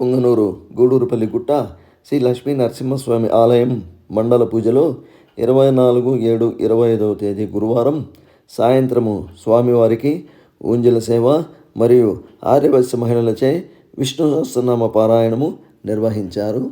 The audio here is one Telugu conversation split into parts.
పుంగనూరు గూడూరుపల్లి గుట్ట శ్రీ లక్ష్మీ నరసింహస్వామి ఆలయం మండల పూజలో 24/7/25 తేదీ గురువారం సాయంత్రము స్వామివారికి ఊంజల సేవ మరియు ఆర్యవైశ్య మహిళలచే విష్ణు సహస్రనామ పారాయణము నిర్వహించారు.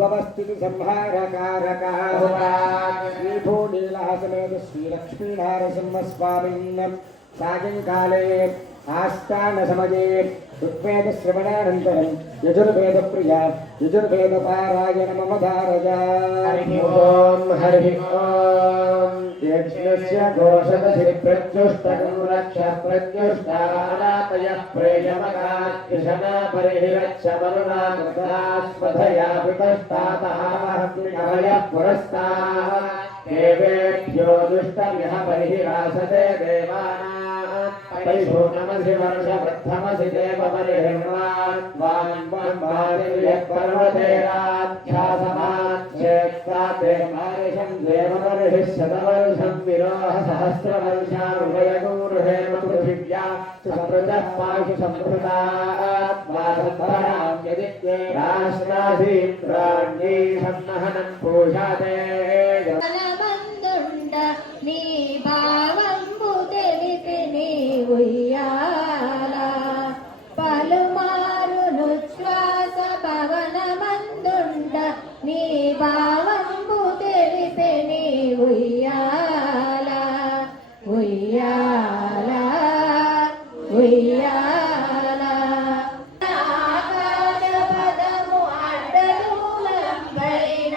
उद्भवस्थिति संहारकारकः श्रीभूनीलासमेत श्रीलक्ष्मीनारसिंहस्वामिन् सायंकाले आस्थानसमये ऋग्वेदश्रवणानन्तरं यजुर्वेदप्रिया यजुर्वेदपारायण मम धारया। हरिः ॐ यज्ञस्य घोषदधिप्रत्युष्टकं रक्ष प्रत्युष्टानापयः प्रेयमकार्यशना परिहिरच्छ मरुणाकृतास्पधया वितस्तातः पुरस्ताः देवेभ्यो दुष्टमिह परिहिरासते देवानां परिभूतमसि वर्षवृद्धमसि देवपरिहृण्वान्पर्वतेराध्यासमाच्छेत्ताते मारिषं देववर्षिः शतवर्षं विरोह सहस्रवर्षानुभयगौर्हेम पृथिव्या समृतः पाशु संहृतात्मासत्परां यदित्ये राष्ट्राधीन्द्राण्यै संनहनं पूषाते నీ భావంబు తెలిపి నీ ఉయ్యాల పలుమారును శ్వాస పవనమందుండ నీ భావంబు తెలిపి నీ ఉయ్యాల ఉయ్యాల ఉయ్యాల ఆకాశ పదము అడ్డదూలంబైన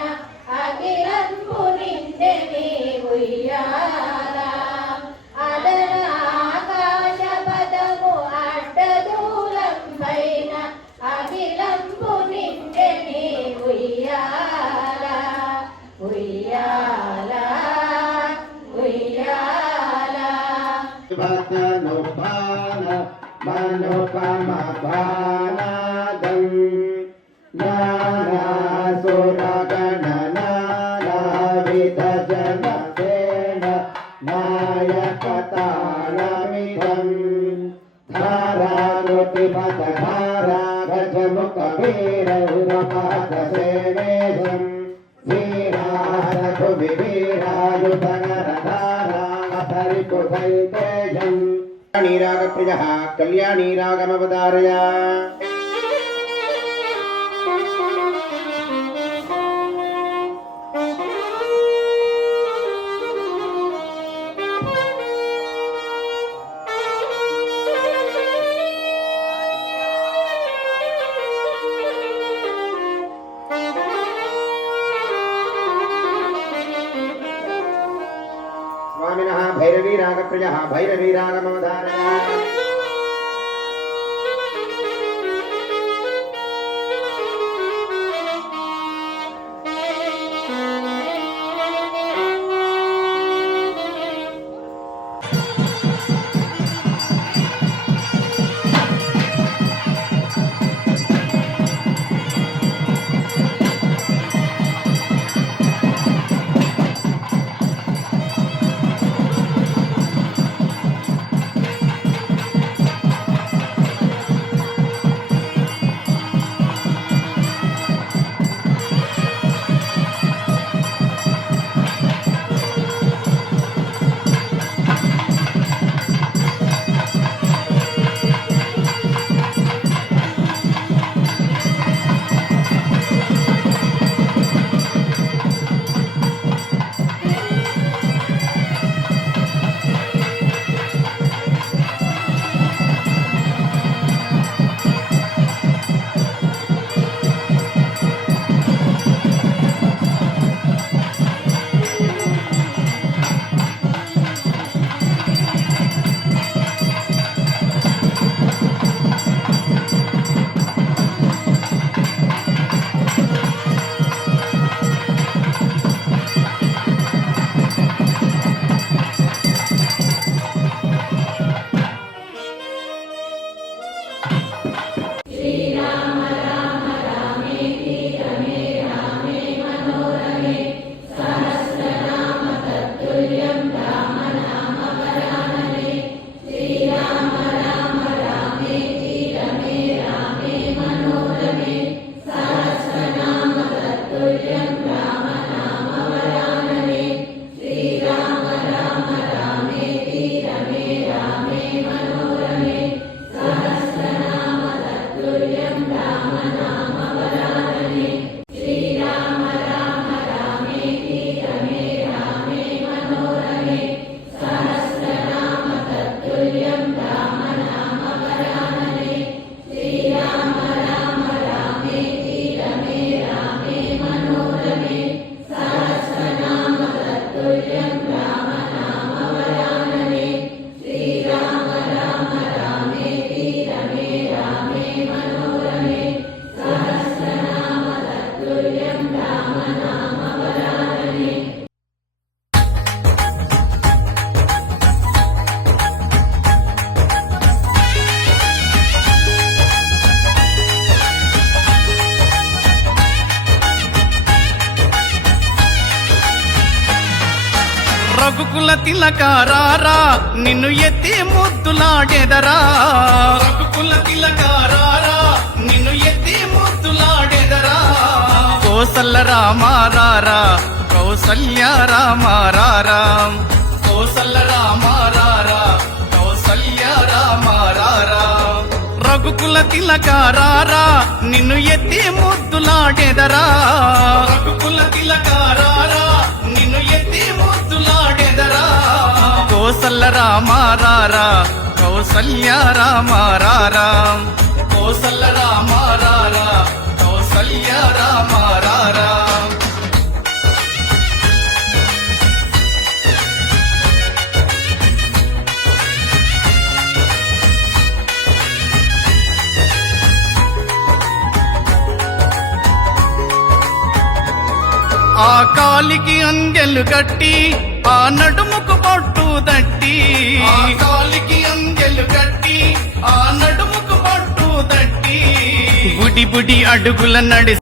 అఖిలంబు నిండె నీ ఉయ్యాల అదన ఆకాశ పదము అడ్డదూలంబైన అఖిలంబు నిండె నీ ఉయ్యాల ఉయ్యాల ఉయ్యాల మనోపమభానాదం నానాసురగణనావిధజనసేన నాయకతాళమిదం ధారానుతిమతధారా గజముఖవీరౌరపాదసేనేశం వీరారఘువివీరాయుధనరధారావతరికుశైతేజం కళ్యాణీరాగప్రియः కళ్యాణీరాగమవతారయ। स्वामिनः भैरवीरागप्रियः भैरवीरागमवतारय। రఘుకుల తిలకారారా నిన్ను ఎత్తి ముద్దులాడెదరా రఘుకుల తిలకారారా నిన్ను ఎత్తి ముద్దులాడెదరా కోసల రామారారా కౌసల్య రామారారా కోసల రామారారా కౌసల్య రామారారా రఘుకుల తిలకారారా నిన్ను ఎత్తి ముద్దులాడెదరా రఘుకుల తిలకారారా నిన్ను ఎత్తి ముద్దులాడెదరా కోసల రామారారా కౌసల్య రామారారా కోసల రామారారా కౌసల్య రామారారా ఆ కాలికి అందెలు గట్టి ఆ నడుముకు పట్టు దట్టి ఆ కాలికి అందెలు గట్టి ఆ నడుముకు పట్టు దట్టి బుడి బుడి అడుగుల నడి